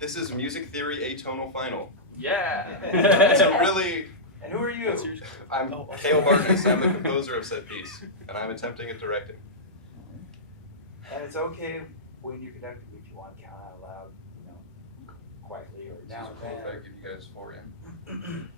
This is Music Theory Atonal Final. Yeah. It's a really... And who are you? I'm Cale Barkus. I'm the composer of said piece, and I'm attempting at directing. And it's okay when you're conducting if you want to count out loud, you know, quietly or now and then. If I give you guys 4 in.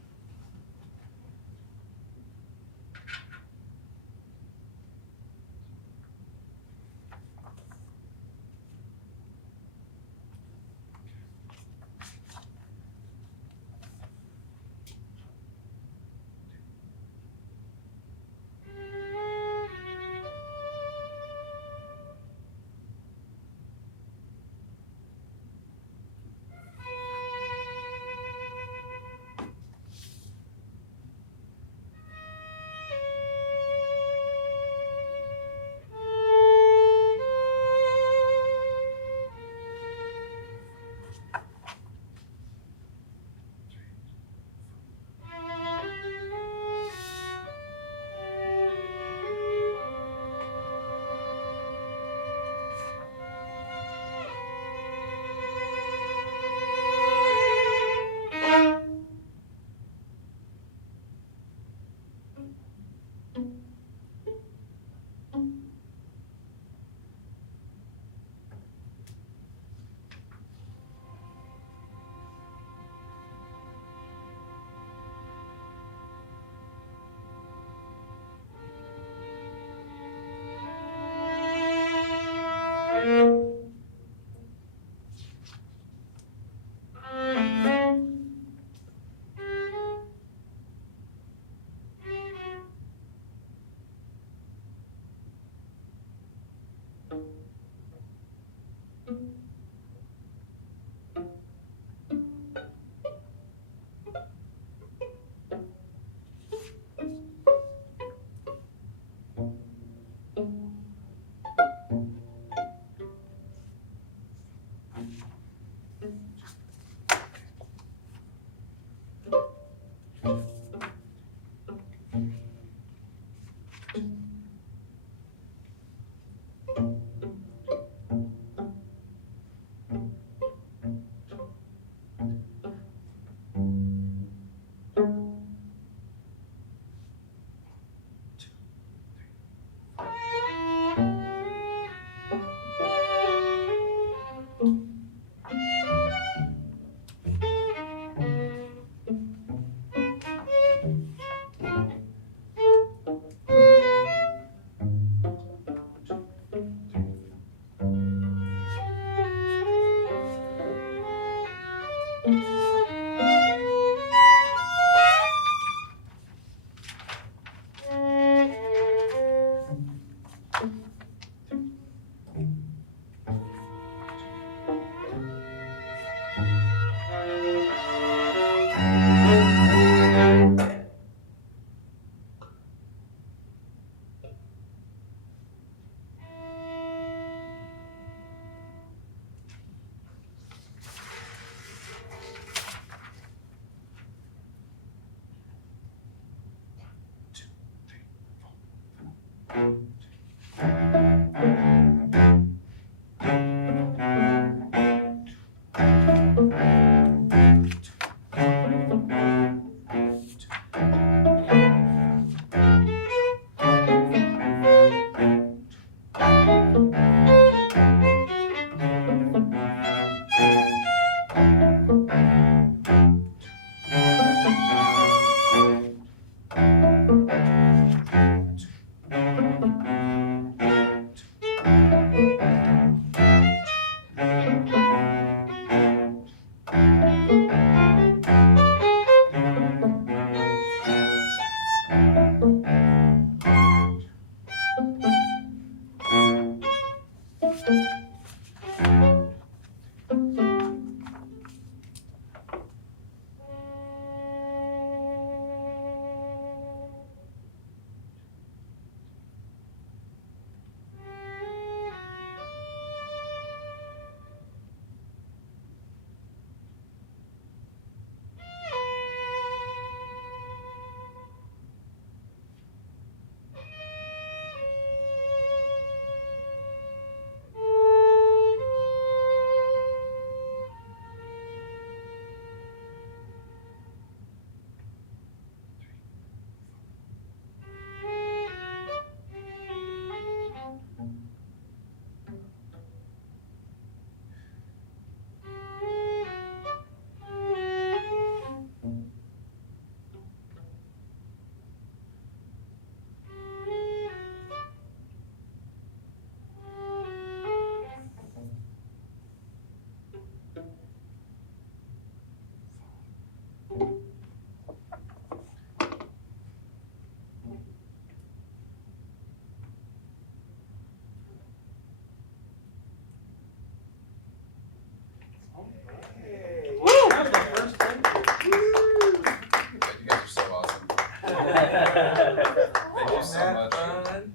much fun.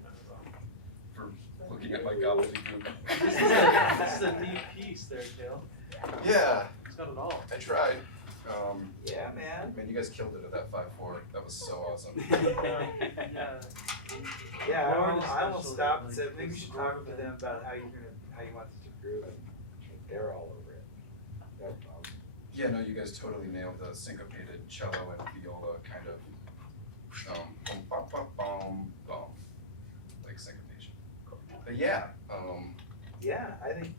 for looking at my gobbledygook. This is a neat piece there, Kale. Yeah, It's got it all. I tried. Yeah, man. Man, you guys killed it at that 5/4. That was so awesome. Yeah. Yeah, Lauren I almost especially, stopped and like, said, maybe the you should talk to groove them and- about how you want this to groove, and they're all over it. They're awesome. Yeah, no, you guys totally nailed the syncopated cello and viola kind of boom, bum, bum, bum, bum, like syncopation. But yeah, Yeah, I think,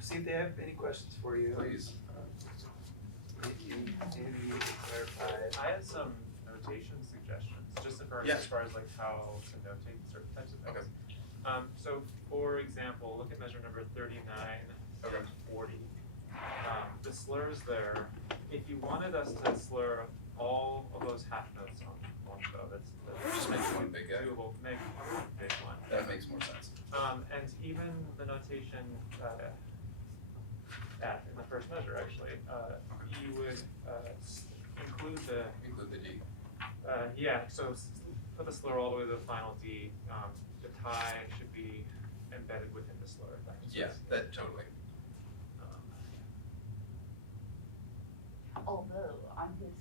see if they have any questions for you. please. Anything you need to clarify. I had some notation suggestions, just Yeah. as far as like how to notate certain types of things. Okay. So for example, look at measure number 39 Okay. and 40. The slurs there, if you wanted us to slur all of those half notes on one bow, that's Just make one big guy. doable, make one big one. That makes more sense. And even the notation in the first measure, actually, you would include the Include the D. yeah. So put the slur all the way to the final D. The tie should be embedded within the slur. If that makes Yeah, sense. that totally. Although, on his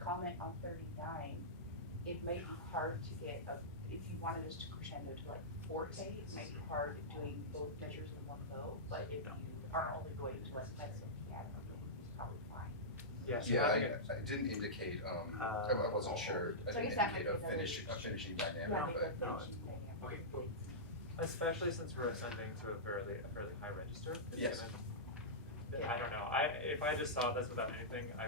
comment on 39, it may be hard to get if you wanted us to crescendo to like forte, it may be hard doing both measures in one bow, but if you are only going to like mezzo piano, it's probably fine. Yeah. So Yeah, having it, I didn't indicate, I wasn't sure, I So I didn't guess that indicate might be a another- finishing Yeah, dynamic, make but a finishing dynamic. okay. Especially since we're ascending to a fairly high register. It's Yes. I don't know. If I just saw this without anything, I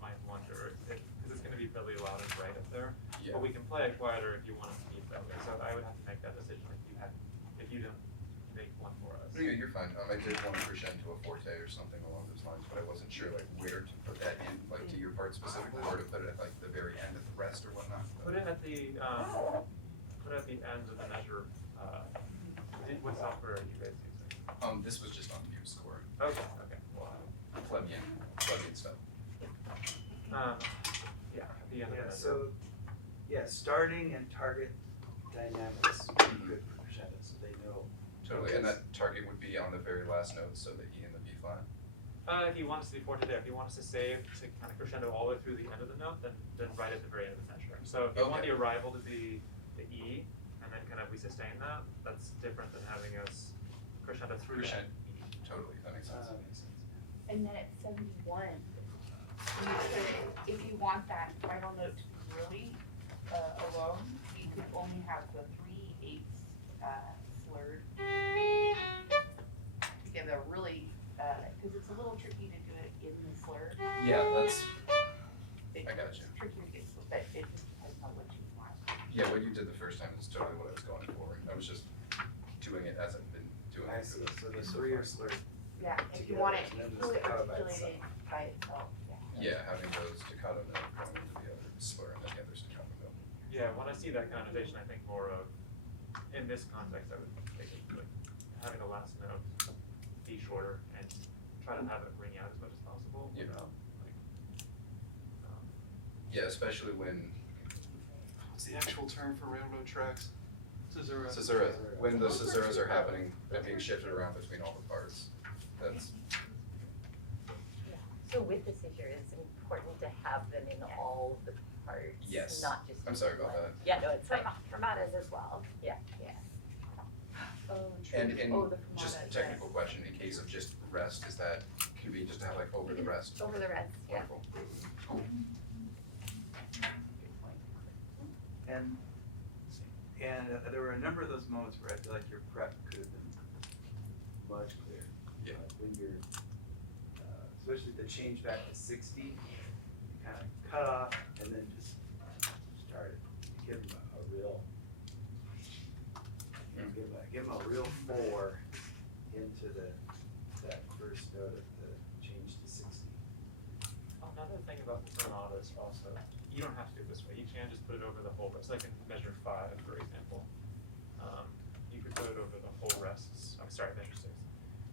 might wonder because it's going to be fairly loud and bright up there. yeah. But we can play it quieter if you want us to keep that way. So I would have to make that decision if you didn't make one for us. Yeah, you're fine. I did want to crescendo to a forte or something along those lines, but I wasn't sure like where to put that in, like to your part specifically, or to put it at like the very end of the rest or whatnot. Put it at the end of the measure. What software are you guys using? This was just on view score, Okay. Well, plebeian stuff. yeah, at the end of the Yeah, measure. so, starting and target dynamics would be good for crescendo, so they know. Totally, and that target would be on the very last note, so the E and the B flat. If you want us to be forte there, if you want us to save to kind of crescendo all the way through the end of the note, then right at the very end of the measure. So if you want Okay. the arrival to be the E, and then kind of we sustain that, that's different than having us crescendo through that Crescendo. E. Totally, that makes sense. And then at 71, you could, if you want that final note to be really alone, you could only have the 3/8 slurred. To give a really, because it's a little tricky to do it in the slur. Yeah, that's, It- I gotcha. It's tricky to get, but it just depends on what you want. yeah, what you did the first time is totally what I was going for. I was just doing it as I've been doing I it. see, so the three are slurred. Yeah, if you Together, want it, and then if you the do it staccato by articulated by itself, yeah. Yeah, having those staccato note going into the other slur and then the other staccato note. Yeah, when I see that kind of notation, I think more of, in this context, I would think of like having the last note be shorter and try to have it ring out as much as possible Yeah. without like, Yeah, especially when, what's the actual term for railroad tracks? Caesura. Caesura, when the caesuras are happening and being shifted around between all the parts. That's, So with the scissor, it's important to have them in all the parts, Yes. not just. I'm sorry about that. Yeah, no, it's fine. Fermatas as well. Yeah. Oh, true. And Oh, the just Fermatas, technical question, in case of just rest, is that, can we just have like over the rest? Over the rest, yeah. Wonderful. Cool. And there were a number of those moments where I feel like your prep could have been much clearer. Yeah. When you're, especially the change back to 60, you kind of cut off and then just started. Give them a real, give them a real 4 into that first note of the change to 60. another thing about the Fermatas also, you don't have to do it this way, you can just put it over the whole rest, like in measure 5, for example. You could put it over the whole rests, I'm sorry, measure 6.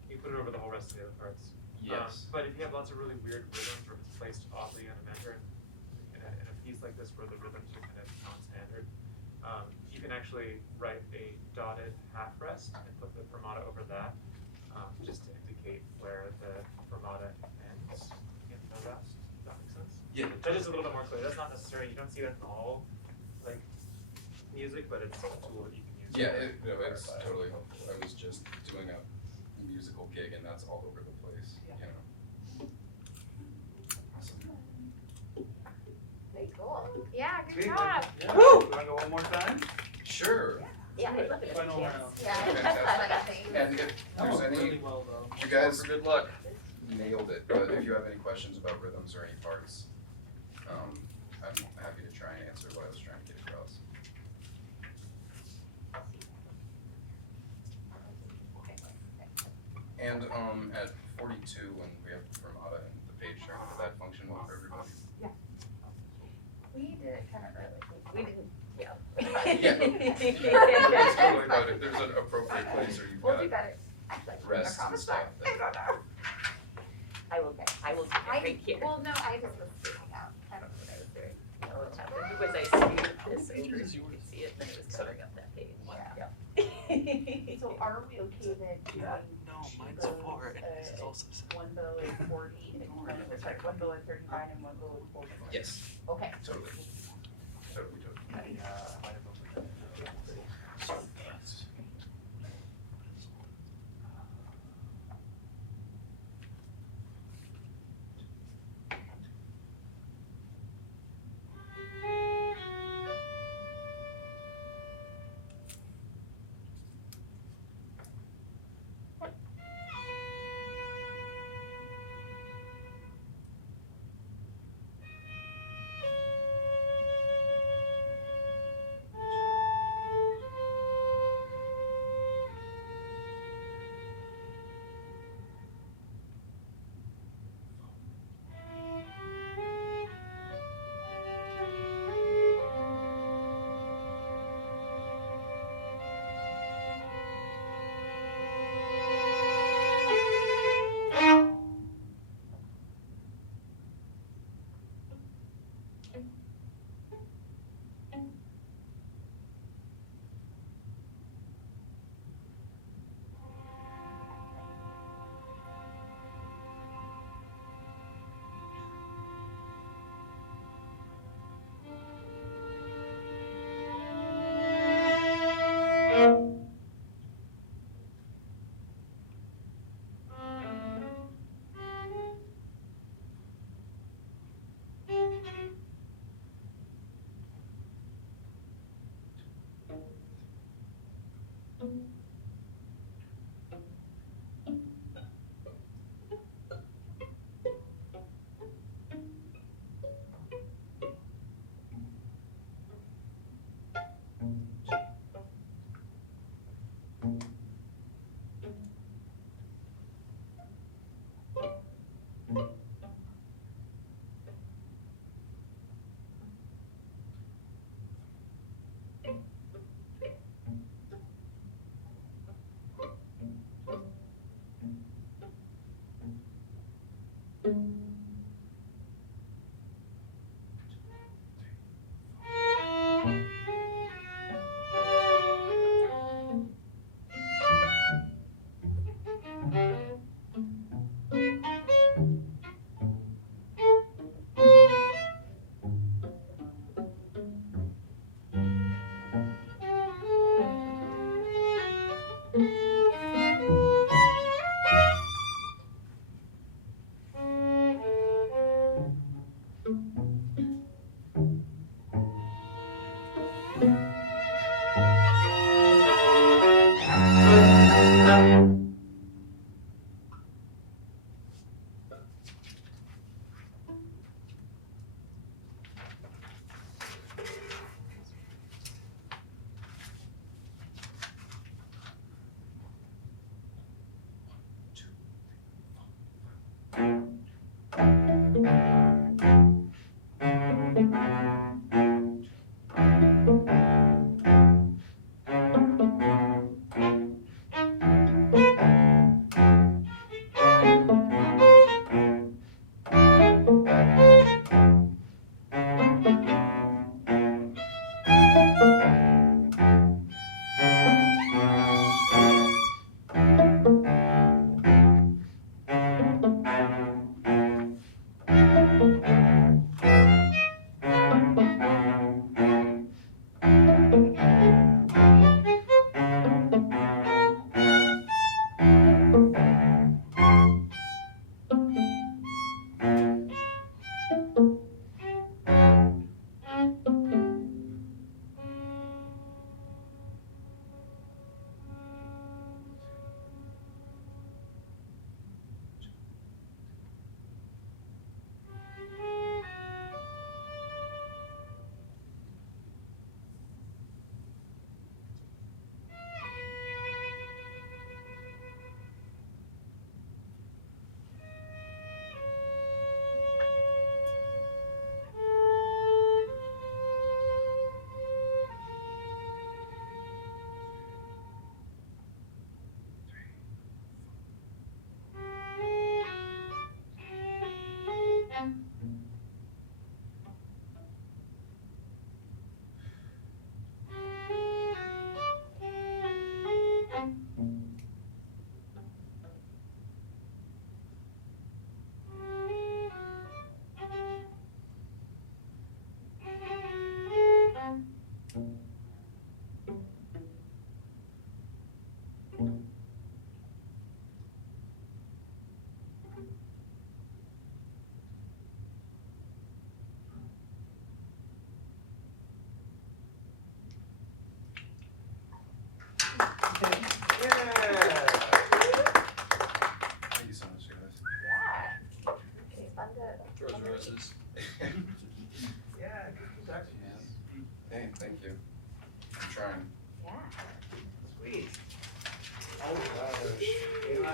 You can put it over the whole rest of the other parts. Yes. But if you have lots of really weird rhythms, or if it's placed oddly in a measure, in a piece like this where the rhythms are kind of non-standard, You can actually write a dotted half rest and put the fermata over that, just to indicate where the fermata ends in the rest. Does that make sense? Yeah. That is a little bit more clear. That's not necessary. You don't see that in all like music, but it's a tool that you can use. Yeah, to no, it's clarify. totally helpful. I was just doing a musical gig and that's all over the place, you know. Awesome. Very cool. Yeah, good Sweet. job. Yeah. Woo! Wanna go one more time? Sure. Yeah, I'd love to Final dance. round. Yeah, Fantastic. And if That there's went any, really well though. you guys For good luck. nailed it, but if you have any questions about rhythms or any parts, I'm happy to try and answer what I was trying to get across. And at 42, when we have fermata and the page turn, did that function well for everybody? We did it kind of early. We didn't, yeah. It's totally about if there's an appropriate place or you've We'll do got better. Actually, rests I and promise stuff. not. I don't know. I will get it right here. Well, no, I just was sitting out. I don't know what I was doing. Oh, it's happened. It was I skewed this over, so you could see it, and then it was covering up that page. Yeah. Yeah. So are we okay then doing No, two mine's bows, 4 and this is also 7. one bow at 40 and one bow at 39 and one bow at 40? Yes, Okay. totally. Totally. I might have overdone it.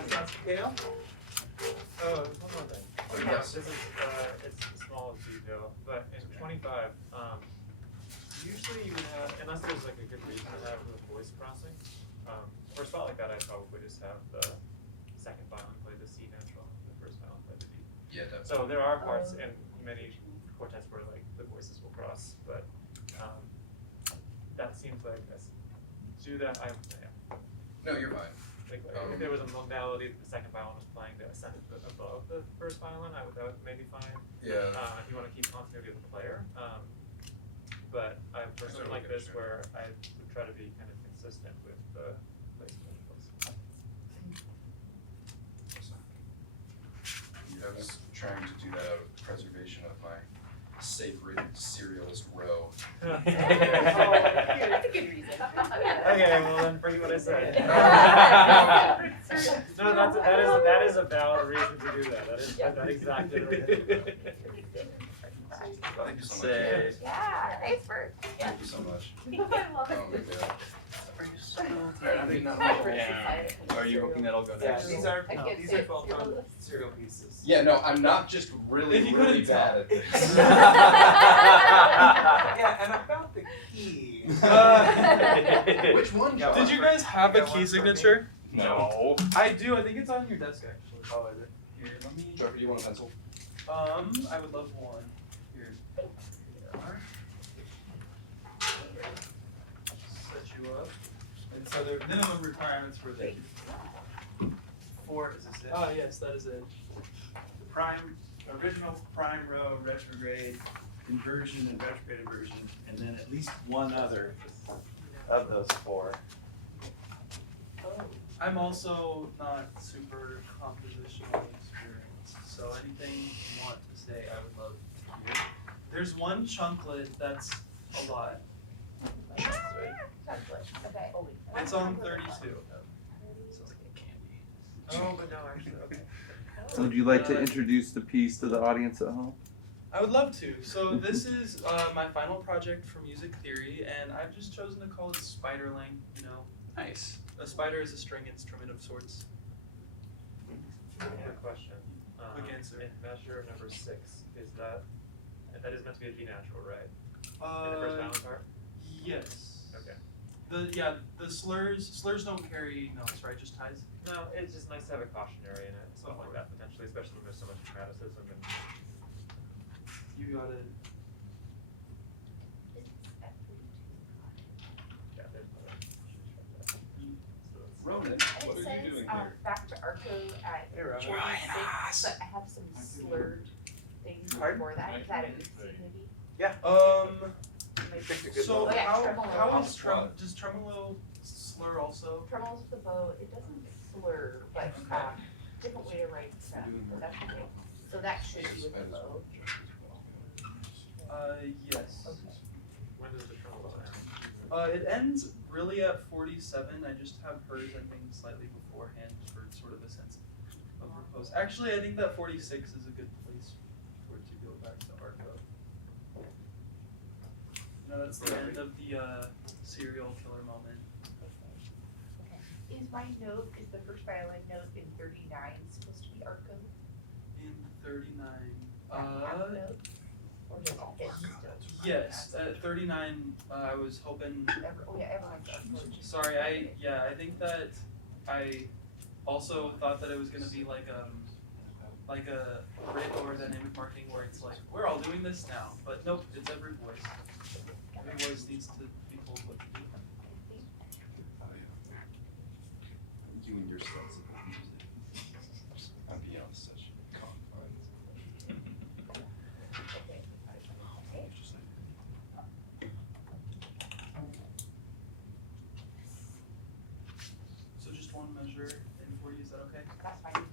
Sounds Kale. Oh, one more thing. Oh, yes. This is, it's a small detail, but in 25, usually you would have, unless there's like a good reason to have the voice crossing, for a spot like that, I'd probably just have the second violin play the C natural, the first violin play the D. Yeah, definitely. So there are parts in many quartets where like the voices will cross, but that seems like, do that, No, you're fine. like, if there was a melody that the second violin was playing that ascended above the first violin, that would maybe fine. Yeah. If you want to keep continuity of the player. But for something like this where I would try to be kind of consistent with the placement of the voice. I was trying to do that out of preservation of my sacred serialist row. That's a good reason. Okay, well then forget what I said. No, that is a valid reason to do that. That is that's exactly the right thing to do. Thank you so much. Say. Yeah, nice work. Thank you so much. I love Oh my it. god. I mean, are you hoping that'll go Yeah, next? these are I these get are it. full tone serial pieces. Yeah, no, I'm not just really, If you really couldn't bad tell. at this. Yeah, and about the key. Which one, John? Did you guys have a You got one key for me? signature? No. I do. I think it's on your desk actually. Oh, is it? Here, let me. Trevor, do you want a pencil? I would love one. Here. Here they are. Set you up. And so there are minimum requirements for the is this it? Oh yes, that is it. The prime, original prime row, retrograde, inversion, and retrograde inversion, and then at least one other of those four. I'm also not super compositionally experienced, so anything you want to say, I would love to hear. There's one chunklet that's a lot. Okay. It's on 32. Sounds like a candy. Oh, but no, actually, okay. So would you like to introduce the piece to the audience at home? I would love to. So this is my final project for music theory, and I've just chosen to call it Spiderling. You know, Nice. a spider is a string instrument of sorts. Quick question. Quick answer. In measure number 6, is that is meant to be a D natural, right? In the first violin part? Yes. Okay. The slurs don't carry notes, right? Just ties. No, it's just nice to have a cautionary in it, something like that potentially, especially when there's so much dramaticism and You got it. yeah, there's no issues from that. So it's Ronan, And what it are you says, doing here? back to Arco at Hey, Rob. 46, but I have some slurred things Pardon? before that. Is that a C maybe? Picked a good So one. Oh, yeah, how tremolo. is does tremolo slur also? Tremolo's the bow, it doesn't slur, but, different way to write stuff, but that's okay. So that should be with the bow. Yes. when does the tremolo end? It ends really at 47. I just have hers, I think, slightly beforehand for sort of a sense of repose. Actually, I think that 46 is a good place for it to go back to Arco. No, that's the end of the serial killer moment. Is my note, is the first violin note in 39 supposed to be Arco? In 39, Half note? Or does it fit still? yes, at 39, I was hoping. Everyone's Arco. Sorry, I think that I also thought that it was gonna be like a grid or dynamic marking where it's like, we're all doing this now, but nope, it's every voice. Every voice needs to be told what to do. You and your sense of music. I'm beyond such confines. So just one measure in 40, is that okay? That's fine.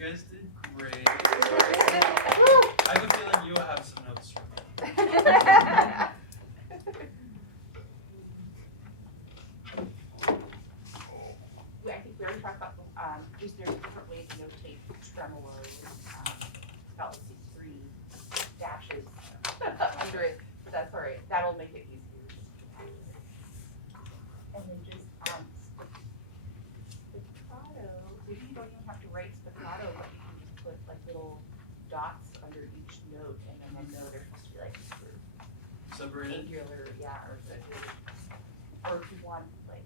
guys did great. I have a feeling you have some notes for me. I think we already talked about, just there's different ways to notate tremolo, about, let's see, 3 dashes under it, but that's all right, that'll make it easier. And then just, spiccato, maybe you don't even have to write spiccato, but you can just put like little dots under each note, and then know they're supposed to be like super Separated. angular, yeah, or if you want like,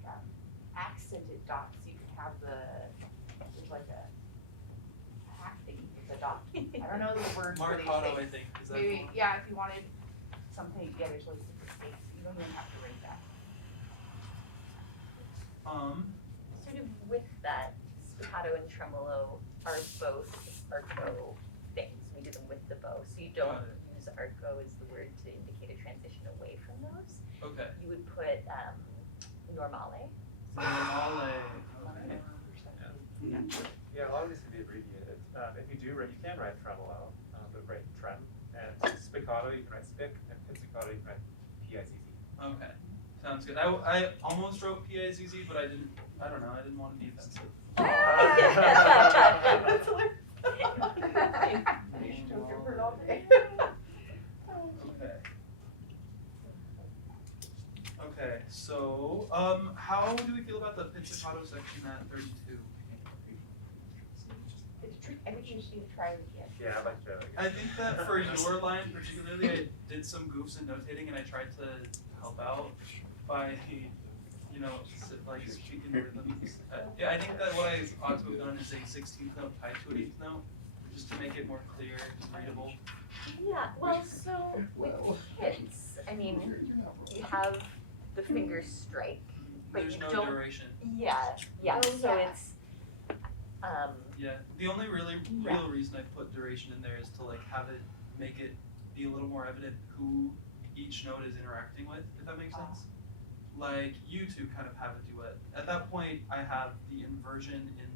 accented dots, you can have there's like a hack thing with a dot. I don't know the word for these Marcato, I things. think. Is that the Maybe, one? yeah, if you wanted something, yeah, there's like different things, you don't even have to rate that. Sort of with that, staccato and tremolo are both arco things. We do them with the bow, so you don't Got it. use arco as the word to indicate a transition away from those. Okay. You would put normale. Normale. Okay. Yeah, a lot of these can be abbreviated. If you do write, you can write tremolo, but write trem. And spiccato, you can write spic, and pizzicato, you can write pizz. Okay. Sounds good. I almost wrote pizz, but I didn't want to be offensive. That's hilarious. You should joke your bird all day. Okay. Okay, so how do we feel about the pizzicato section at 32? It's tricky, I think you just need to try it again. Yeah, I like to. I think that for your line particularly, I did some goofs in notating and I tried to help out by, like speaking rhythms. Yeah, I think that what I ought to have done is a 16th note tied to an 8th note, just to make it more clear and readable. Yeah, well, so with hits, I mean, you have the fingers strike, but There's you no don't. duration. Yeah, yeah. Oh, So yeah. it's Yeah, the only real reason I put duration in there is to like have it, make it be a little more evident who each note is interacting with, if that makes sense. Like you two kind of have a duet. At that point, I have the inversion in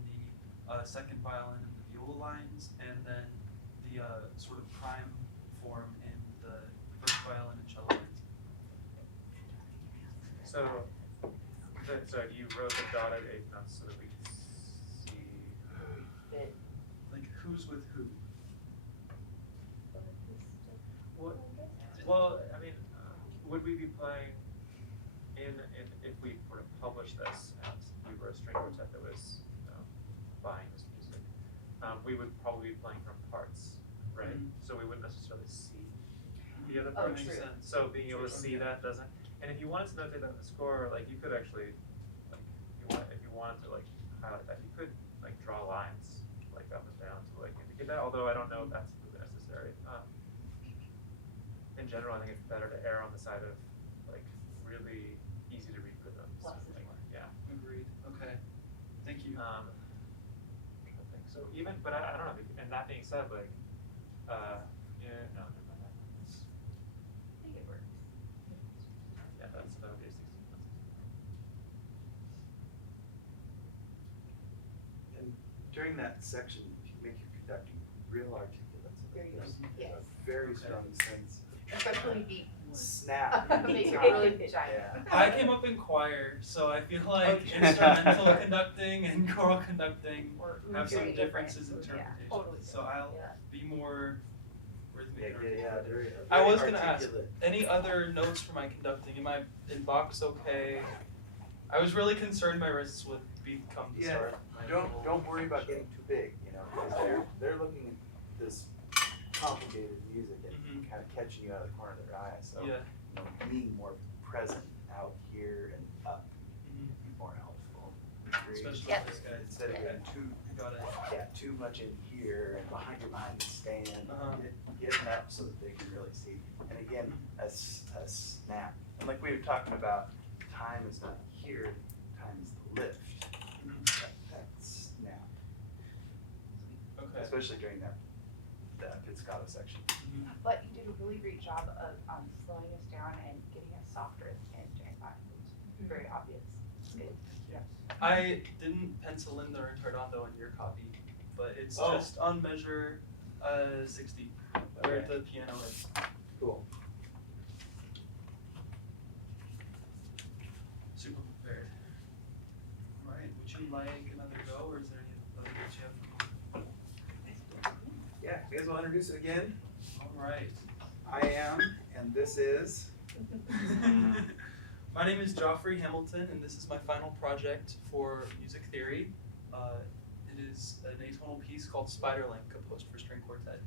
the second violin and the viola lines, and then the sort of prime form in the first violin and cello lines. So you wrote the dotted 8th notes so that we can see. Like who's with who? Well, I mean, would we be playing in if we were to publish this as we were a string quartet that was buying this music, we would probably be playing from parts, right? Mhm. So we wouldn't necessarily see the other Oh, parts. true. So being able to see that doesn't. And if you wanted to notate that in the score, like you could actually, like, if you wanted to like highlight that, you could like draw lines like up and down to like indicate that. Although I don't know if that's really necessary. In general, I think it's better to err on the side of like really easy to read rhythms. Less is Like, more. yeah. Agreed. Okay. Thank you. I think so. Even, but I don't know. And that being said, like, yeah, no, never mind that. It's, I think it works. yeah, that would be a 16. And during that section, if you make your conducting real articulate, so Very that there's good. a very strong sense Especially beat. snap. Makes it Yeah. really giant. Yeah. I came up in choir, so I feel like instrumental conducting and choral conducting Or have some very differences in different. interpretation. Totally. So I'll Yeah. be more rhythmic. Very I was gonna ask, articulate. any other notes for my conducting? Am I in box okay? I was really concerned my wrists would become the Yeah, start. of my whole Don't worry about show. getting too big, because they're looking at this complicated music and Mhm. kind of catching you out of the corner of their eye. So Yeah. being more present out here and up Mhm. would be more helpful. Especially Yeah. with this guy. Instead of getting Got it. too much in here and behind the stand, Uh-huh. get it up so that they can really see. And again, a snap. And like we were talking about, time is not here, time is the lift. Mhm. That snap, Okay. especially during that pizzicato section. Mhm. But you did a really great job of slowing us down and getting us softer and doing that. It was very obvious. It's good. I didn't pencil in the retardando in your copy, but it's Oh. just on measure 60, where the piano is. Cool. Super prepared. Alright, would you like another go, or is there any other bits you have? Yeah, you guys will introduce it again. Alright. I am, and this is. My name is Joffrey Hamilton, and this is my final project for music theory. It is an atonal piece called Spiderling, composed for string quartet.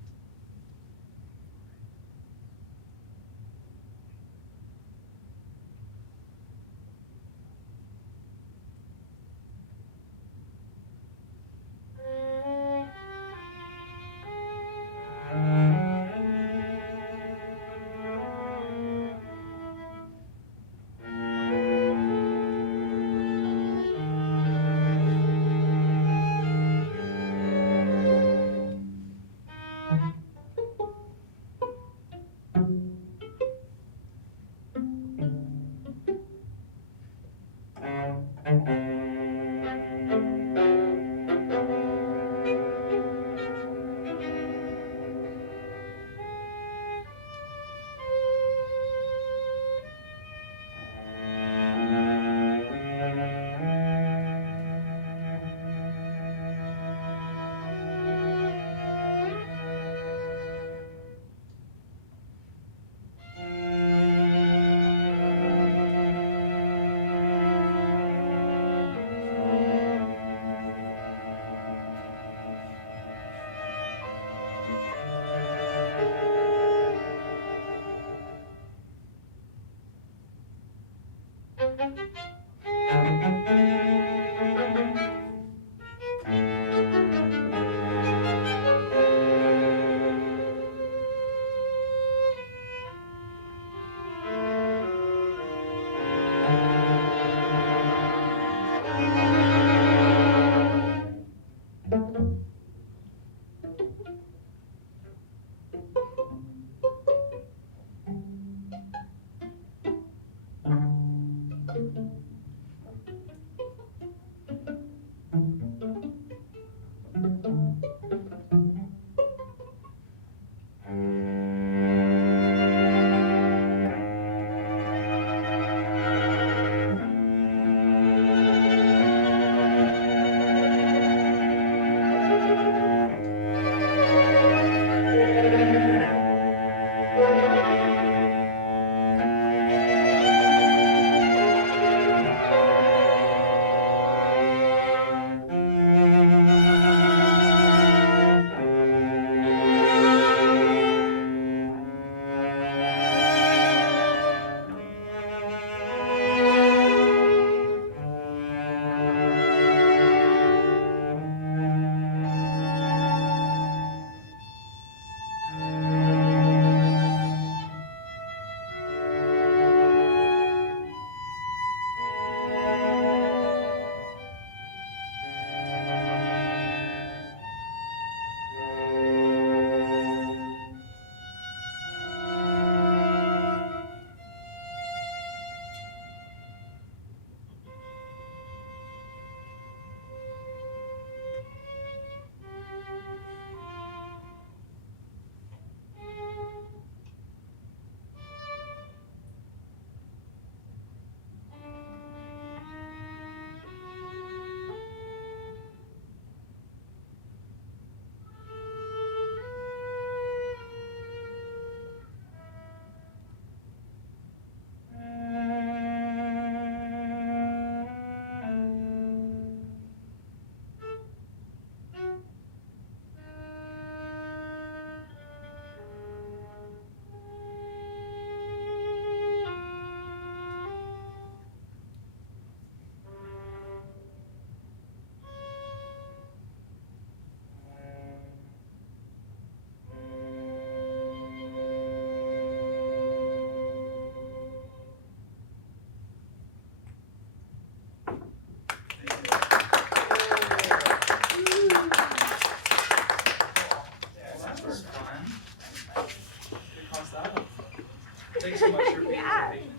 Thanks so much for being Yeah. so patient.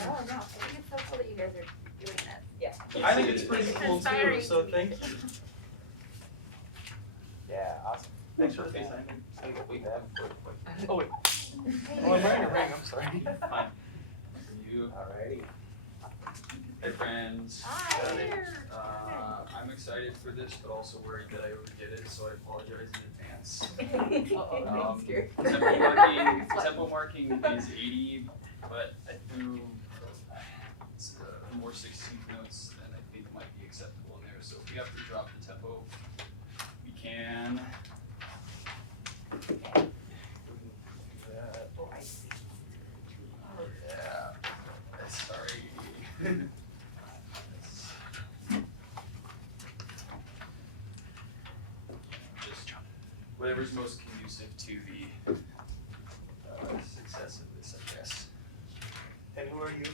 Oh, no, I think it's so cool that you guys are doing this. Yeah. I think it's pretty It's cool too, inspiring so to me. thank you. Yeah, Awesome. Thanks for the FaceTime. Oh wait. Oh, I'm wearing a ring, I'm sorry. Fine. You. Alrighty. Hey friends. Hi. I'm excited for this, but also worried that I overdid it, so I apologize in advance. Tempo marking is 80, but I threw more 16th notes than I think might be acceptable in there. So if we have to drop the tempo, we can. Oh, I see. Yeah. Sorry. Just whatever's most conducive to the success of this, I guess. And who are you?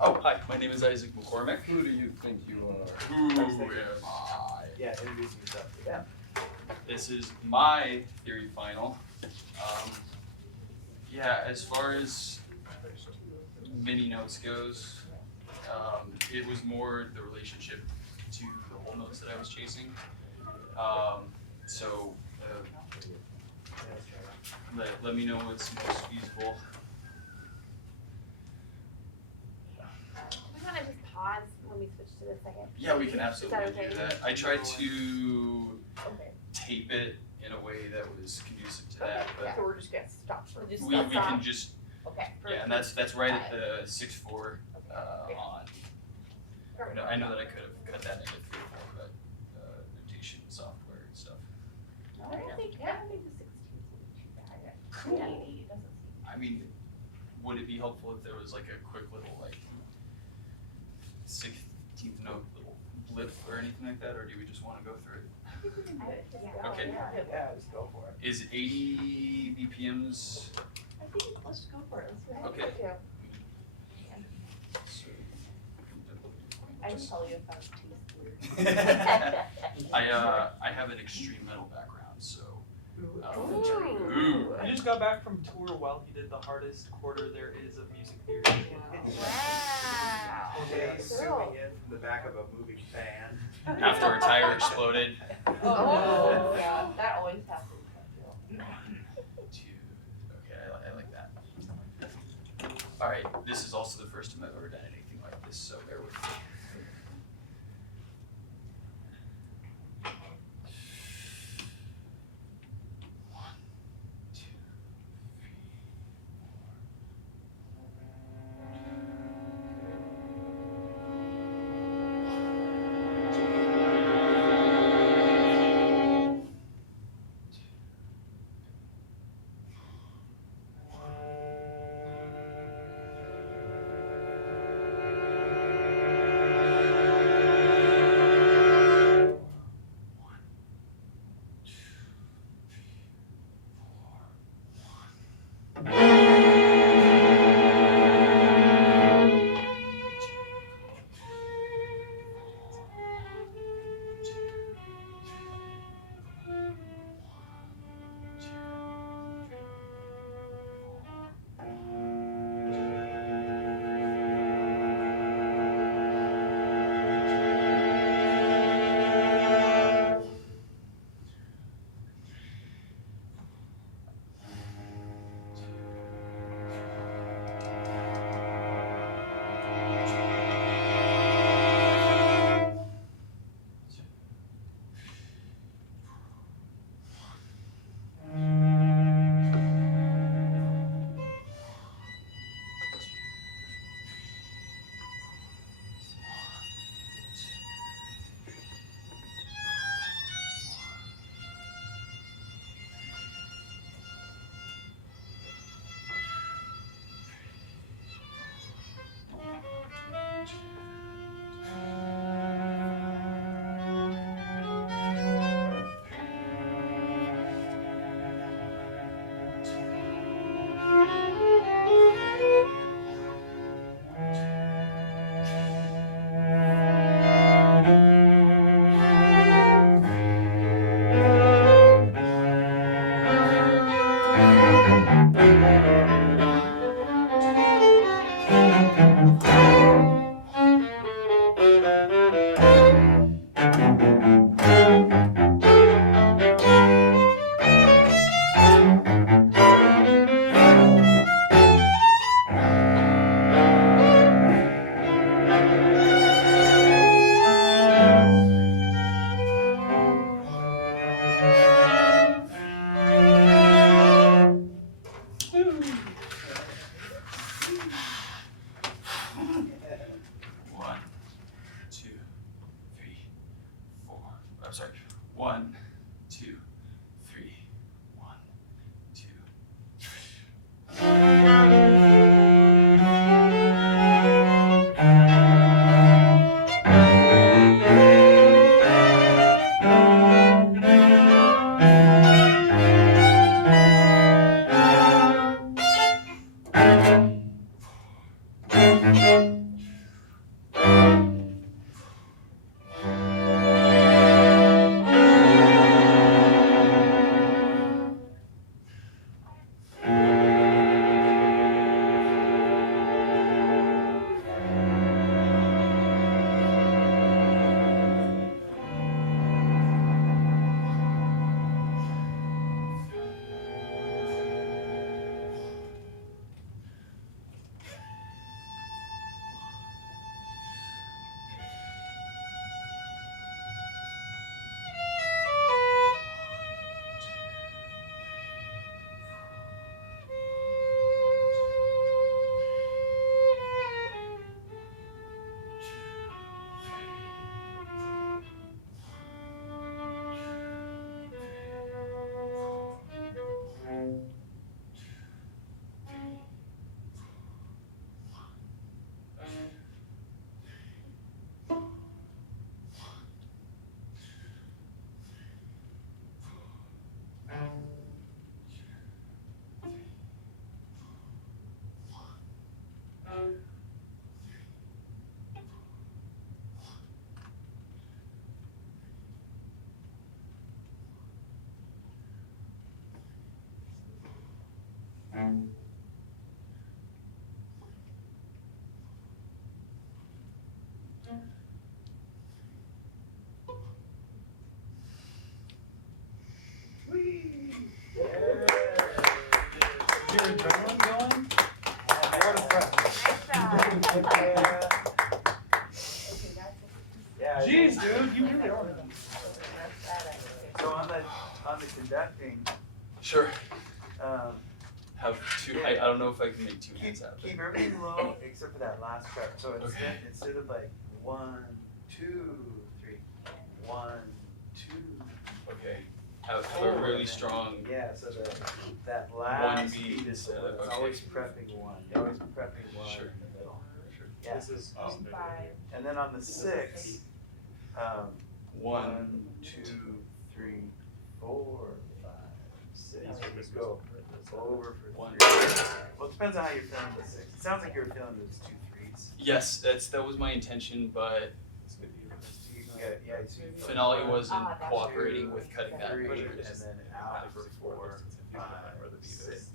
Oh, hi, my name is Isaac McCormick. Who do you think you are? Who am I? Yeah, introduce yourself to them. This is my theory final. Yeah, as far as mini notes goes, it was more the relationship to the whole notes that I was chasing. Let me know what's most feasible. We wanna just pause when we switch to the second. Yeah, we can Is that absolutely okay? do that. I tried to Okay. tape it in a way that was conducive to that, but So we're just gonna stop for We'll just we can just, Okay. yeah, and that's right at the 6/4 on. I know that I could have cut that into 3/4, but notation software and stuff. I don't think the 16 will be too bad. 80, it doesn't seem. I mean, would it be helpful if there was like a quick little like 16th note little blip or anything like that, or do we just want to go through it? Okay. Yeah, let's go for it. Is 80 BPMs? I think let's go for it. Let's go. Okay. Yeah. So, I can tell you if I'm too weird. I have an extreme metal background, so. Ooh. I just got back from tour while he did the hardest quarter there is of music theory. Wow. Okay, zooming in from the back of a moving van. After a tire exploded. Oh, yeah, that always happens. Okay, I like that. All right, this is also the first time I've ever done anything like this, so bear with me. Yeah. I Jeez, know. dude, you really are. So on the conducting, Sure. um, Have two. I don't know if I can make two hands happen. keep everything low except for that last part. So instead of like 1, 2, 3, 1, 2. Okay. Have a really strong. Yeah, so that last beat beat is the instead of- one. It's always prepping 1. You're always prepping 1 Sure. in the middle. Sure. Yeah. This is. And then on the 6, 1, 2, 3, 4, 5, 6. We go over for 1. 3. Well, it depends on how you're feeling the 6. It sounds like you were feeling those 2 3s. Yes, that was my intention, but Yeah, so you go Finale 1, wasn't that's cooperating with cutting that 3, measure. and then out for 4, 5, 6.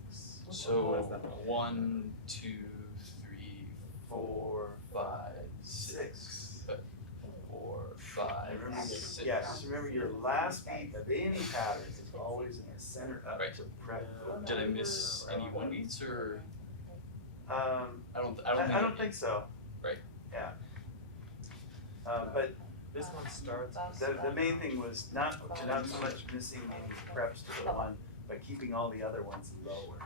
So 1, 2, 3, 4, 5, 6. 4, 5, And remember, 6. yeah, just remember your last beat of any patterns is always in the center up Right. to prep. Did I miss any 1 beats or? Um, I don't I don't think so. Right. Yeah. But This one starts. the main thing was not so much missing any preps to the 1, but keeping all the other ones lower.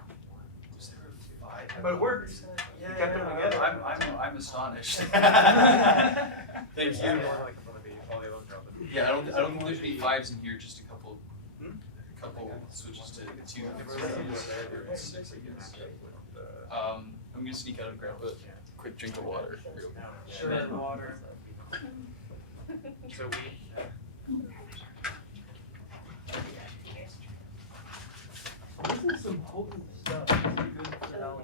Was there a 5? But it worked. You kept them together. I'm astonished. Thank Yeah, you. more like one of the all the other drums. Yeah, I don't think there's any 5s in here. Just a couple. Hmm? A couple switches to 2. Six, I guess. I'm gonna sneak out and grab a quick drink of water. Real quick. Sure, water. So we. This is some potent stuff. This is good for Ally,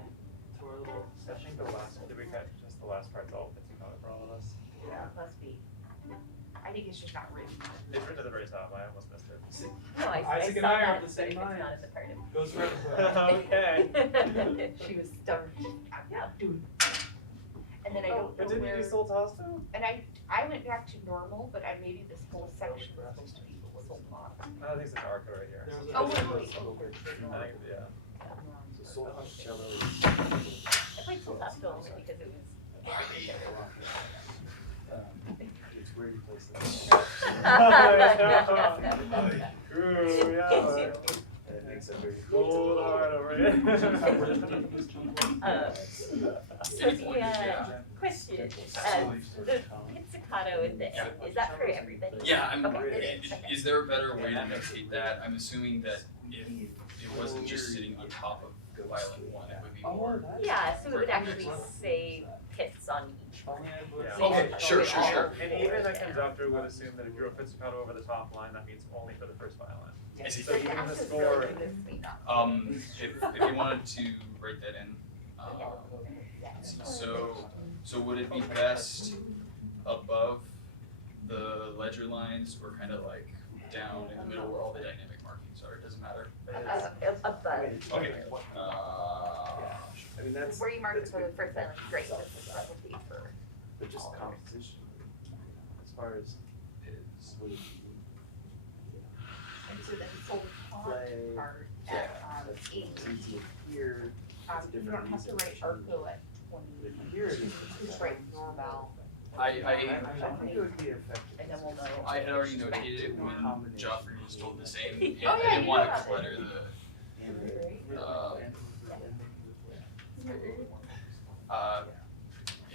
to our little I session. think the last, did we catch just the last part's all pizzicato for all of us? Yeah, must be. I think it's just not written. It's written at the very top, I almost missed it. No, I Isaac saw and I are that, of the but same it's mind. not in the part of. Goes for Okay. She was stubborn. Yeah. Dude. And then I don't know But didn't you where, do soul toss too? and I went back to normal, but maybe this whole section was supposed to be sold off. I think it's an arco right here. Oh, wait. I think, yeah. So soul touch cello. I played Soul Toss only because it was. It's where you place them. Ooh, yeah. It makes a very Cold hard over here. So the question, the pizzicato at the end, is that for everybody? Yeah, Okay. is there a better way to notate that? I'm assuming that if it wasn't just sitting on top of the Violin 1, it would be more. Yeah, so it would actually say hits on each one. Yeah. Okay, sure. And even that comes after, would assume that if you wrote pizzicato over the top line, that means only for the first violin. I see. So even the score. If you wanted to write that in, let's see, so would it be best above the ledger lines or kind of like down in the middle where all the dynamic markings are? It doesn't matter. Above. Okay. I mean, that's. Where you mark it that's for the good. first violin, great, that would be for. But just composition, as far as Is what And so then sold Play. part Yeah, at, that's 8. it's easy here. It's a You different don't have to reason. write arco at 20. But here it is. You just write normal, I think it would be effective. and then we'll know. I had already notated it when Joffrey was told the same, and Oh, I yeah, didn't you want know to that. clutter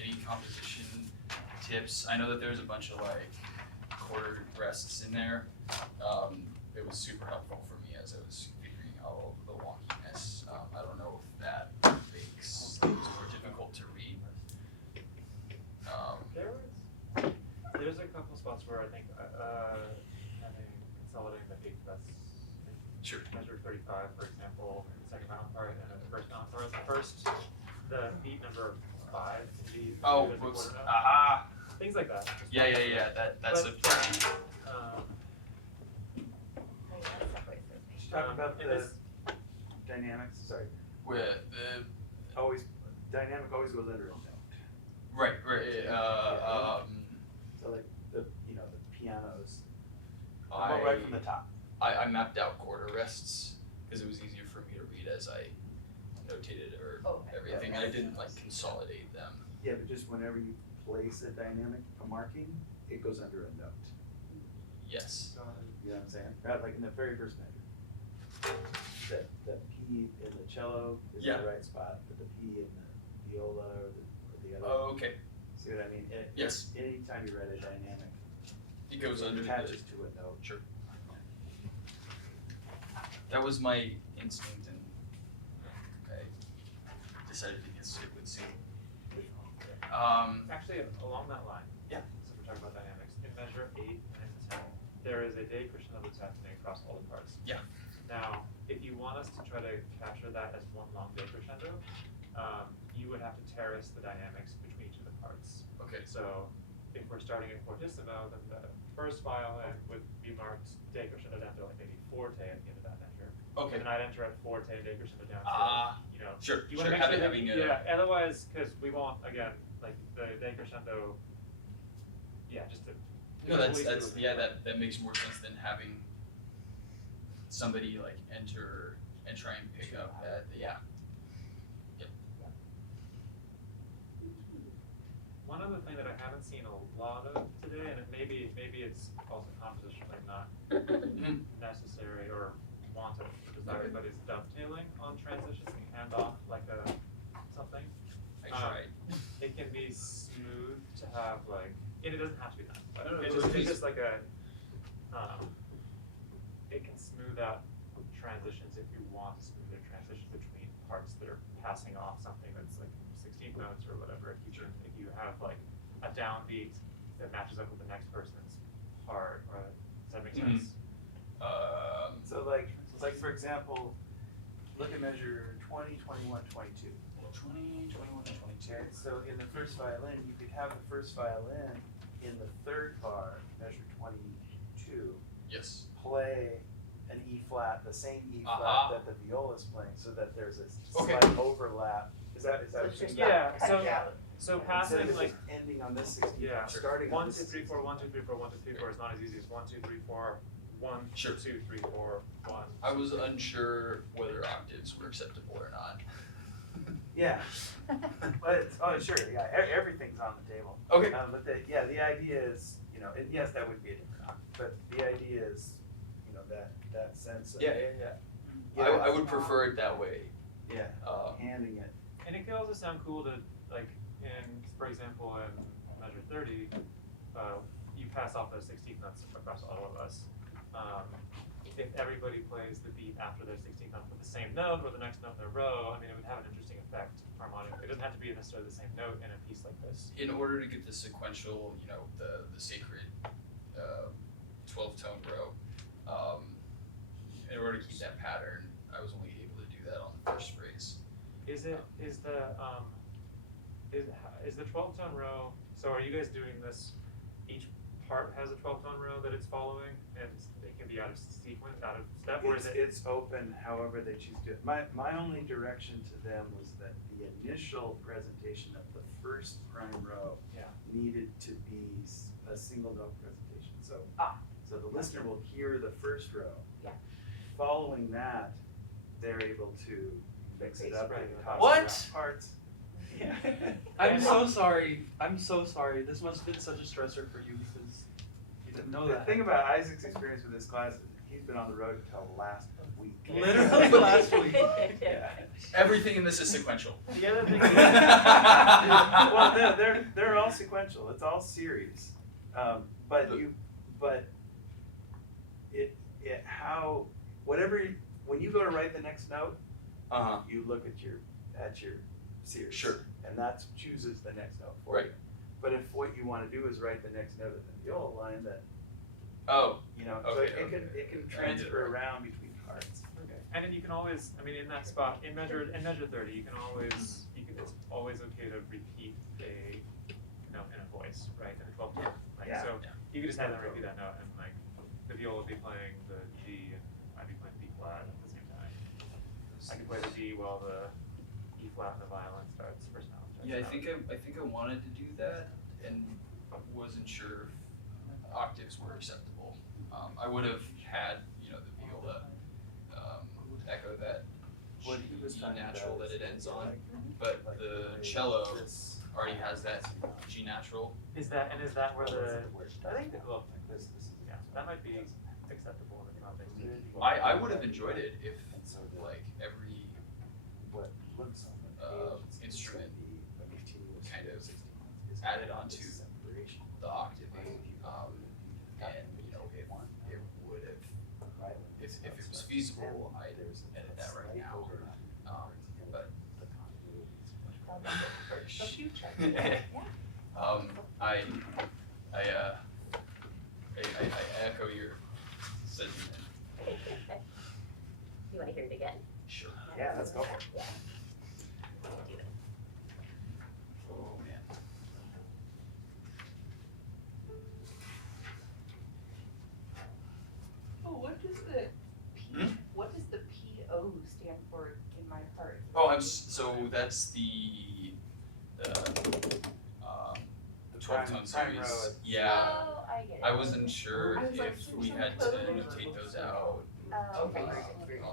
any composition tips. I know that there's a bunch of like quarter rests in there. It was super helpful for me as I was figuring out the wonkiness. I don't know if that makes things more difficult to read. There's a couple spots where I think, having consolidating the beat, that's Sure. measure 35, for example, in the second mountain part, and then the first mountain part. The beat number 5 can be. Oh, as a whoops. quarter note. Aha. Things like that. Just Yeah. That's But, a pretty. Should talk about in the this- dynamics, sorry. With the Always, dynamic always goes under a note. right. So like the pianos, I right from the top. I mapped out quarter rests because it was easier for me to read as I notated or Okay. everything. I didn't like consolidate them. Yeah, but just whenever you place a dynamic, a marking, it goes under a note. Yes. You know what I'm saying? Right, like in the very first measure. The P in the cello is in Yeah. the right spot, but the P in the viola or the other. Oh, okay. See what I mean? Yes. Anytime you write a dynamic, It goes it under attaches to a note. Sure. That was my instinct, and I decided to get stick with C. Actually, along that line. Yeah. So we're talking about dynamics. In measure 8 and 10, there is a day crescendo that's happening across all the parts. Yeah. Now, if you want us to try to capture that as one long day crescendo, you would have to terrace the dynamics between each of the parts. Okay. So if we're starting at fortissimo, then the first violin would be marked day crescendo down to like maybe forte at the end of that measure. Okay. And then I'd enter at forte, day crescendo down to, you know. Sure. You Sure. wanna make sure that, Having a yeah, otherwise, cause we want, again, like the day crescendo, yeah, just to. no, at least that's do it. yeah, that makes more sense than having somebody like enter and try and pick up at the, yeah. One other thing that I haven't seen a lot of today, and maybe it's also compositionally not necessary or wanted or desired, but is dovetailing on transitions and handoff like a something. I tried. It can be smooth to have like, and it doesn't have to be that, but No, no, it's no, just, please. it's just like a, it can smooth out transitions if you want to smooth a transition between parts that are passing off something that's like 16 notes or whatever. If you have like a downbeat that matches up with the next person's part, or does that make Mhm. sense? So like for example, look at measure 20, 21, 22. 20, 21, 22. Okay, so in the first violin, you could have the first violin in the third bar, measure 22, Yes. play an E flat, the same E flat Uh-huh. that the viola is playing, so that there's a Okay. slight overlap. Is that So what it's you're just saying? Yeah, not so- cut out. So Instead passing of like, just ending on this 16, yeah, starting on 1, this 2, 3, 4, 1, 2, 3, 4, 1, 2, 3, 4 is not as easy as 1, 2, 3, 4, 1, Sure. 2, 3, 4, 1. I was unsure whether octaves were acceptable or not. Yeah, but sure, yeah, everything's on the table. Okay. But the idea is, you know, and yes, that would be a different octave, but the idea is, you know, that sense of. Yeah. I would prefer it that way. Yeah, handing it. And it can also sound cool to, like, for example, in measure 30, you pass off those 16th notes across all of us. If everybody plays the beat after their 16th note with the same note or the next note in a row, I mean, it would have an interesting effect harmonically. It doesn't have to be necessarily the same note in a piece like this. In order to get the sequential, you know, the sacred 12-tone row, in order to keep that pattern, I was only able to do that on the first phrase. Is the 12-tone row, so are you guys doing this, each part has a 12-tone row that it's following, and it can be out of sequence, out of step, or is it? It's open however they choose to. My only direction to them was that the initial presentation of the first prime row Yeah. needed to be a single note presentation. So, Ah. so the listener will hear the first row. Yeah. Following that, they're able to mix it up Right. and toss What? around parts. Yeah. I'm so sorry. I'm so sorry. This must have been such a stressor for you because you didn't know The that. thing about Isaac's experience with this class is he's been on the road until last week. Literally last week. Yeah. Everything in this is sequential. The other thing is, well, they're all sequential. It's all series, but when you go to write the next note, you look at your series. Sure. And that chooses the next note for Right. you. But if what you want to do is write the next note in the viola line, then Oh. you know, Okay, so it can transfer around between parts. Okay, and then you can always, I mean, in that spot, in measure 30, it's always okay to repeat a note in a voice, right, in a 12th tone. Like, Yeah. so you could just have them repeat that note, and like, the viola would be playing the G, and I'd be playing B flat at the same time. I could play the D while the E flat and the violin starts, first note. Yeah, I think I wanted to do that and wasn't sure if octaves were acceptable. I would have had, you know, the viola echo that What he was E talking natural about that is it ends like- on, but like the play cello this already has that G natural. Is that where the, I think, well, yeah, that might be acceptable in the context. I would have enjoyed it if like every instrument kind of added onto the octaving, and you know it would have, if it was feasible, I'd edit that right now, but The future. I echo your sentiment. You wanna hear it again? Sure. Yeah, let's go for it. Yeah. Do it. Oh man. Oh, what does the what does the PO stand for in my part? Oh, so that's the 12 tone prime row series. is- Yeah. Oh, I get it. I wasn't sure I was like, if we had to notate those out. Okay. On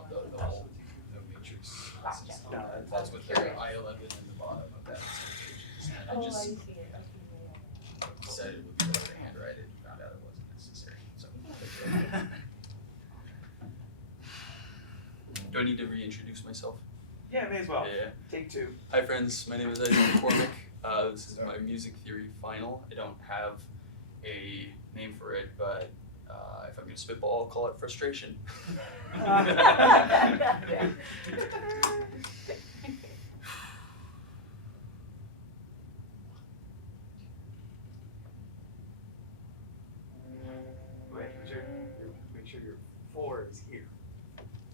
the whole, the matrix. Gotcha. No, That's what the I-11 in the bottom of that is. And I just see it, decided it would be better to handwrite it, found out it wasn't necessary, so. Do I need to reintroduce myself? Yeah, may as well. Yeah. Take two. Hi friends, my name is Isaac McCormick. This is my music theory final. I don't have a name for it, but if I'm gonna spitball, I'll call it frustration. Wait, make sure your 4 is here.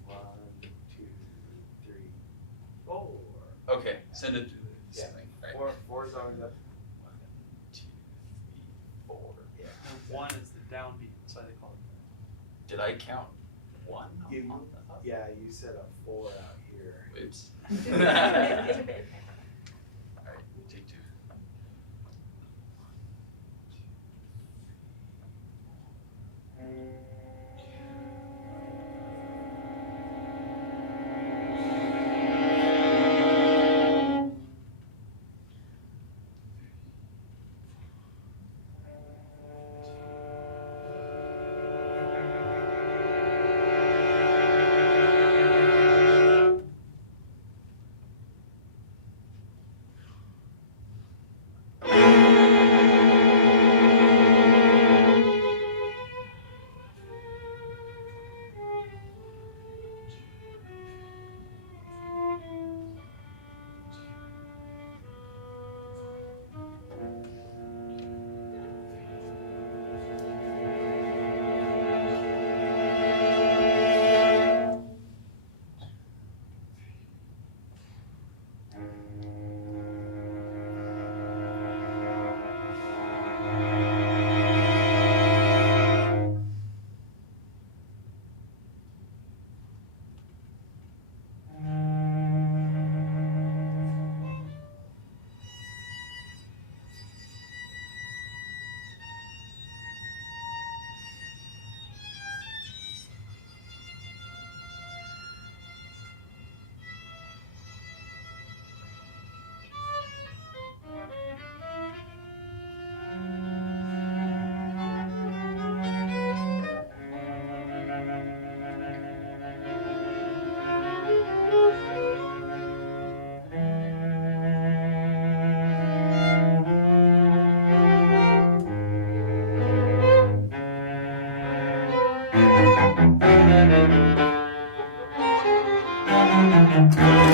1, 2, 3, 4. Okay, send it to the Yeah. ceiling, right? 4 is always up. 1, 2, 3, 4. Yeah. And 1 is the downbeat, that's why they call it. Did I count 1? Yeah, you said a 4 out here. Oops. that. Alright, take 2. Thank you.